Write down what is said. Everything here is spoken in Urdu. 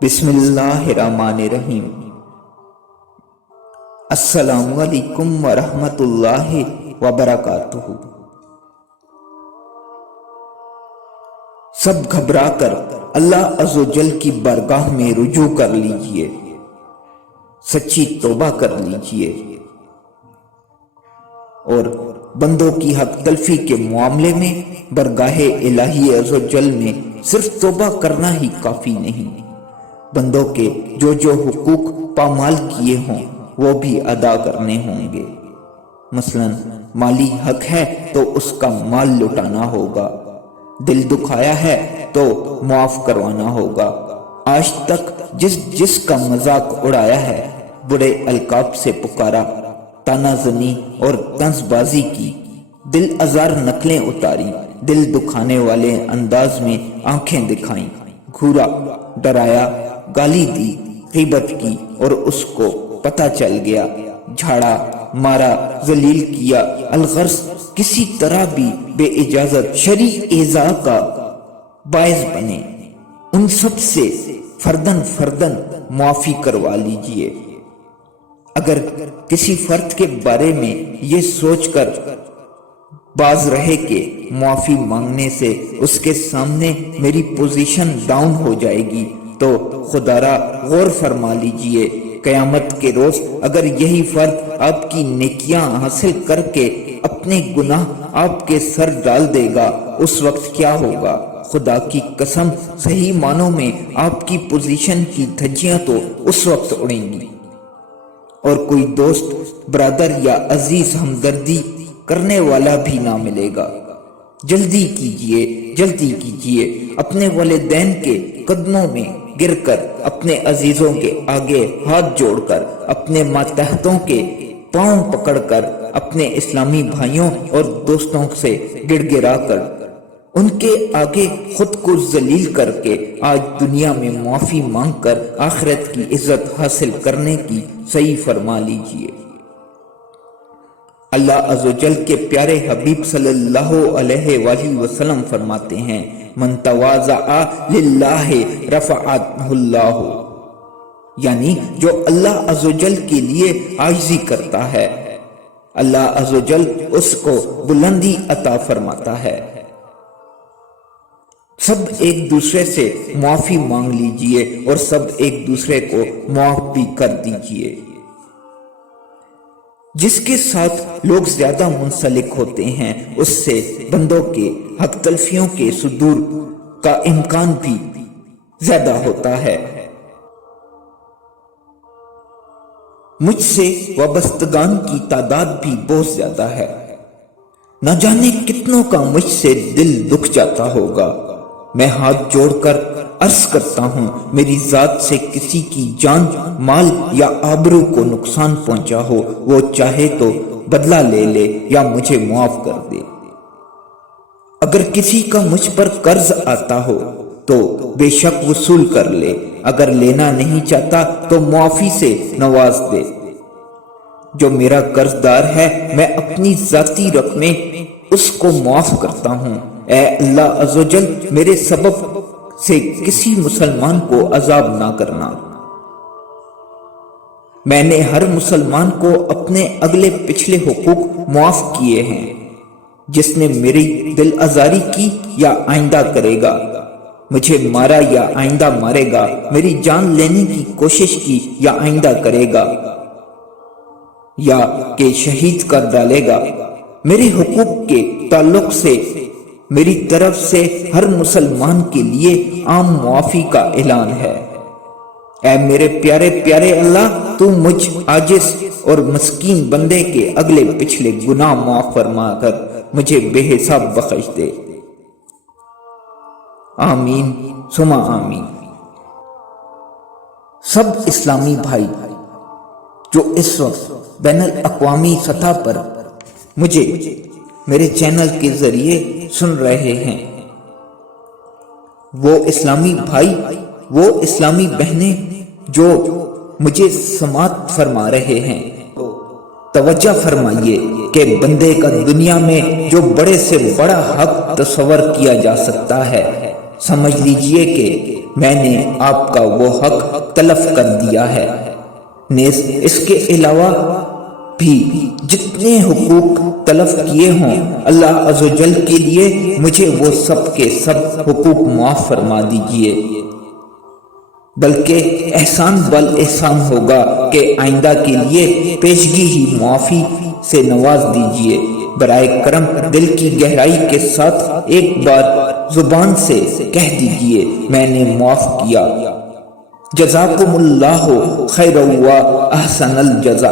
بسم اللہ الرحمن الرحیم۔ السلام علیکم ورحمۃ اللہ وبرکاتہ۔ سب گھبرا کر اللہ عز و جل کی بارگاہ میں رجوع کر لیجئے، سچی توبہ کر لیجئے اور بندوں کی حق تلفی کے معاملے میں برگاہ الہی عز و جل میں صرف توبہ کرنا ہی کافی نہیں، بندوں کے جو حقوق پامال کیے ہوں وہ بھی ادا کرنے ہوں گے۔ مثلا مالی حق ہے تو اس کا مال لٹانا ہوگا، دل دکھایا ہے تو معاف کروانا ہوگا، آج تک جس کا مذاق اڑایا ہے، برے القاب سے پکارا، تانا زنی اور طنز بازی کی، دل آزار نقلیں اتاری، دل دکھانے والے انداز میں آنکھیں دکھائیں، گھورا، ڈرایا، گالی دی، غیبت کی اور اس کو پتہ چل گیا، جھاڑا، مارا، ذلیل کیا، الغرض کسی طرح بھی بے اجازت شرعی ایذا کا باعث بنے، ان سب سے فردن معافی کروا لیجئے۔ اگر کسی فرد کے بارے میں یہ سوچ کر باز رہے کہ معافی مانگنے سے اس کے سامنے میری پوزیشن ڈاؤن ہو جائے گی تو خدا را غور فرما لیجئے، قیامت کے روز اگر یہی فرد آپ کی نیکیاں حاصل کر کے اپنے گناہ آپ کے سر ڈال دے گا، اس وقت کیا ہوگا؟ خدا کی قسم، صحیح معنوں میں آپ کی پوزیشن کی دھجیاں تو اس وقت اڑیں گی اور کوئی دوست، برادر یا عزیز ہمدردی کرنے والا بھی نہ ملے گا۔ جلدی کیجئے، اپنے والدین کے قدموں میں گر کر، اپنے عزیزوں کے آگے ہاتھ جوڑ کر، اپنے ماتحتوں کے پاؤں پکڑ کر، اپنے اسلامی بھائیوں اور دوستوں سے گڑ گڑا کر، ان کے آگے خود کو ذلیل کر کے آج دنیا میں معافی مانگ کر آخرت کی عزت حاصل کرنے کی صحیح فرما لیجئے۔ اللہ عز و جل کے پیارے حبیب صلی اللہ علیہ وآلہ وسلم فرماتے ہیں، من تواضع للہ رفعہ اللہ، یعنی جو اللہ عز و جل کے لیے عاجزی کرتا ہے، اللہ عز و جل اس کو بلندی عطا فرماتا ہے۔ سب ایک دوسرے سے معافی مانگ لیجئے اور سب ایک دوسرے کو معاف بھی کر دیجئے۔ جس کے ساتھ لوگ زیادہ منسلک ہوتے ہیں اس سے بندوں کے حق تلفیوں کے صدور کا امکان بھی زیادہ ہوتا ہے۔ مجھ سے وابستگان کی تعداد بھی بہت زیادہ ہے، نہ جانے کتنوں کا مجھ سے دل دکھ جاتا ہوگا۔ میں ہاتھ جوڑ کر عرض کرتا ہوں، میری ذات سے کسی کی جان، مال یا آبرو کو نقصان پہنچا ہو، وہ چاہے تو بدلہ لے لے یا مجھے معاف کر دے۔ اگر کسی کا مجھ پر قرض آتا ہو تو بے شک وصول کر لے، اگر لینا نہیں چاہتا تو معافی سے نواز دے۔ جو میرا قرض دار ہے میں اپنی ذاتی رقمیں اس کو معاف کرتا ہوں۔ اے اللہ عز و جل، میرے سبب سے کسی مسلمان کو عذاب نہ کرنا۔ میں نے ہر مسلمان کو اپنے اگلے پچھلے حقوق معاف کیے ہیں۔ جس نے میری دل آزاری کی یا آئندہ کرے گا، مجھے مارا یا آئندہ مارے گا، میری جان لینے کی کوشش کی یا آئندہ کرے گا یا کہ شہید کر ڈالے گا، میرے حقوق کے تعلق سے میری طرف سے ہر مسلمان کے لیے عام معافی کا اعلان ہے۔ اے میرے پیارے اللہ، تو مجھ عاجز اور مسکین بندے کے اگلے پچھلے گناہ معاف فرما کر مجھے بے حساب بخش دے۔ آمین ثم آمین۔ سب اسلامی بھائی جو اس وقت بین الاقوامی سطح پر مجھے میرے چینل کے ذریعے سن رہے ہیں، وہ اسلامی بھائی، وہ اسلامی بہنیں جو مجھے سماعت فرما رہے ہیں، توجہ فرمائیے کہ بندے کا دنیا میں جو بڑے سے بڑا حق تصور کیا جا سکتا ہے، سمجھ لیجئے کہ میں نے آپ کا وہ حق تلف کر دیا ہے۔ نیز اس کے علاوہ بھی جتنے حقوق تلف کیے ہوں، اللہ عز و جل کے لیے مجھے وہ سب کے سب حقوق معاف فرما دیجئے، بلکہ احسان بالاحسان ہوگا کہ آئندہ کے لیے پیشگی ہی معافی سے نواز دیجئے۔ برائے کرم دل کی گہرائی کے ساتھ ایک بار زبان سے کہہ دیجئے میں نے معاف کیا۔ جزاکم اللہ خیر و احسن الجزا۔